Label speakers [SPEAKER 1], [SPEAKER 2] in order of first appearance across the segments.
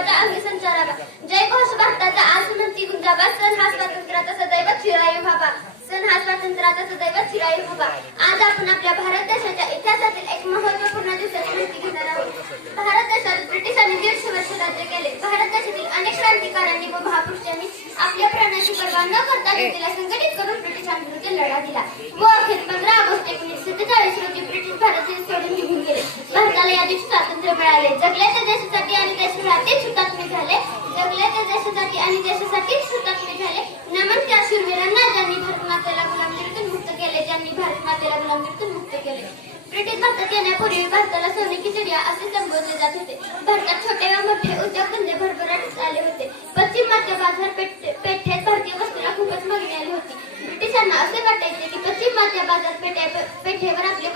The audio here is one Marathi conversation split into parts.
[SPEAKER 1] देवाच्या अंगी संचारावा जय घोष भारताचा आज म्हणती गुंजाबा सण हा स्वातंत्र्याचा सदैव चिरायू व्हावा सण हा स्वातंत्र्याचा सदैव चिरायू व्हावा आज आपण आपल्या भारत देशाच्या इतिहासातील एक महत्त्वपूर्ण दिवसाची माहिती घेणार आहोत. भारत देशात ब्रिटिशांनी दीडशे वर्ष राज्य केले. भारत देशातील अनेक क्रांतिकारांनी व महापुरुषांनी आपल्या प्राणाची पर्वा न करता जनतेला संघटित करून ब्रिटिशांविरुद्ध लढा दिला. व अखेर पंधरा ऑगस्ट एकोणीसशे सत्तेचाळीस रोजी ब्रिटिश भारत देश सोडून निघून गेले. भारताला या दिवशी स्वातंत्र्य मिळाले. जगल्याच्या देशासाठी आणि देशासाठीच हुतात्मे झाले. जगले ते देशासाठी आणि देशासाठीच हुतात्मे झाले. नमन त्या शूरवीरांना ज्यांनी भारत मातेला गुलामगिरीतून मुक्त केले ज्यांनी भारत मातेला गुलामगिरीतून मुक्त केले. ब्रिटिश भारतात येण्यापूर्वी भारताला सोनेकी चिडिया असे संबोधले जात होते. भारतात छोटे व मोठे उद्योग धंदे भरभराट आले होते. पश्चिम मध्य बाजार पेठेत भारतीय वस्तूला खूपच मागणी आली होती. ब्रिटिशांना असे वाटायचे की पश्चिम मध्य बाजार पेठे पेठेवर आपले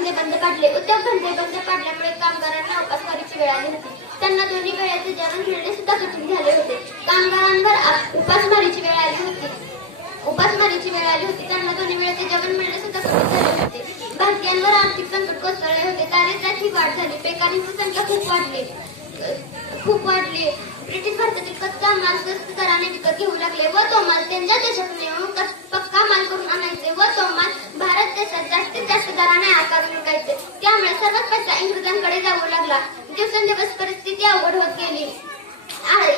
[SPEAKER 1] धंदे बंद पाडले. उद्योगधंदे बंद पाडल्यामुळे कामगारांना उपासमारीची वेळ आली होती. त्यांना दोन्ही वेळेचे जेवण मिळणे सुद्धा कठीण झाले होते. कामगारांवर उपासमारीची वेळ आली होती. उपासमारीची वेळ आली होती. त्यांना दोन्ही वेळाचे जेवण मिळणे सुद्धा कठीण झाले होते. भारतीयांवर आर्थिक संकट कोसळले होते. दारिद्र्याची वाढ झाली. बेकारींची संख्या खूप वाढली. खूप वाढली. ब्रिटिश भारतातील कच्चा माल स्वस्त दराने विकत घेऊ लागले व तो माल त्यांच्या देशात नेऊन पक्का माल करून आणायचे व तो माल भारत देशात जास्तीत जास्त दराने आकारून विकायचे त्यामुळे सर्वच पैसा इंग्रजांकडे जाऊ लागला. दिवसेंदिवस परिस्थिती अवघड होत गेली.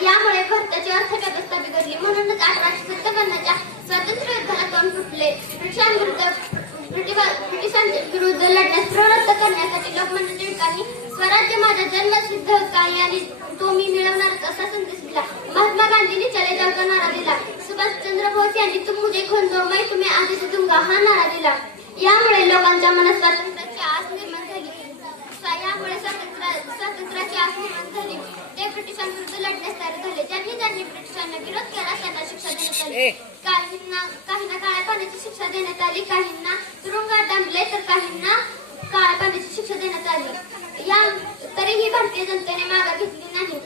[SPEAKER 1] यामुळे भारताची अर्थव्यवस्था बिघडली. म्हणूनच अठराशे सत्तावन्नच्या स्वातंत्र्य युद्धाला तोंड फुटले. ब्रिटिशांविरुद्ध ब्रिटिशा- ब्रिटिशांच्या विरुद्ध लढण्यास प्रवृत्त करण्यासाठी लोकमान्य टिळकांनी स्वराज्य माझा जन्मसिद्ध हक्क आहे आणि तो मी मिळवणारच असा संदेश दिला. महात्मा गांधींनी चले जाऊचा नारा दिला. सुभाषचंद्र बोस यांनी तुम मुझे खून दो मैं आदेश दूंगा हा नारा दिला. यामुळे लोकांच्या मनात स्वातंत्र्य आस निर्माण झाली स्वा- यामुळे स्वातंत्र्य स्वातंत्र्याची आस निर्माण झाली ते ब्रिटिशांविरुद्ध लढण्यास तयार झाले. ज्यांनी ज्यांनी ब्रिटिशांना विरोध केला त्यांना शिक्षा देण्यात आली. काहींना काहींना काळ्या पाण्याची शिक्षा देण्यात आली काहींना तुरुंगात डांबले तर काहींना काळ्या पाण्याची शिक्षा देण्यात आली. या तरीही भारतीय जनतेने मागा घेतली नाही.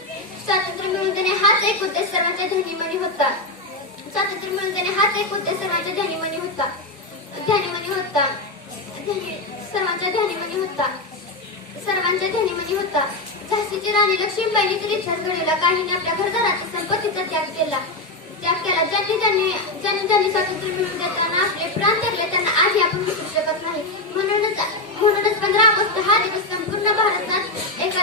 [SPEAKER 1] स्वातंत्र्य मिळवून देणे हाच एक उद्देश सर्वांच्या ध्यानीमनी होता. स्वातंत्र्य मिळवून देणे हाच एक उद्देश सर्वांच्या ध्यानीमनी होता. ध्यानीमनी होता. सर्वांच्या ध्यानीमनी होता. सर्वांच्या ध्यानीमनी होता. झाशीची राणी लक्ष्मीबाईंनी तरी घडवला. काहींनी आपल्या घरदाराचा संपत्तीचा त्याग केला. त्याग केला. ज्यांनी ज्यांनी ज्यांनी ज्यांनी स्वातंत्र्य मिळवून देताना आपले प्राण त्यागले त्यांना आजही आपण विसरू शकत नाही. म्हणूनच म्हणूनच पंधरा ऑगस्ट हा दिवस संपूर्ण भारतात एक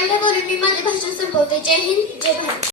[SPEAKER 1] एवढे बोलून मी माझे भाषण संपवते. जय हिंद जय भारत.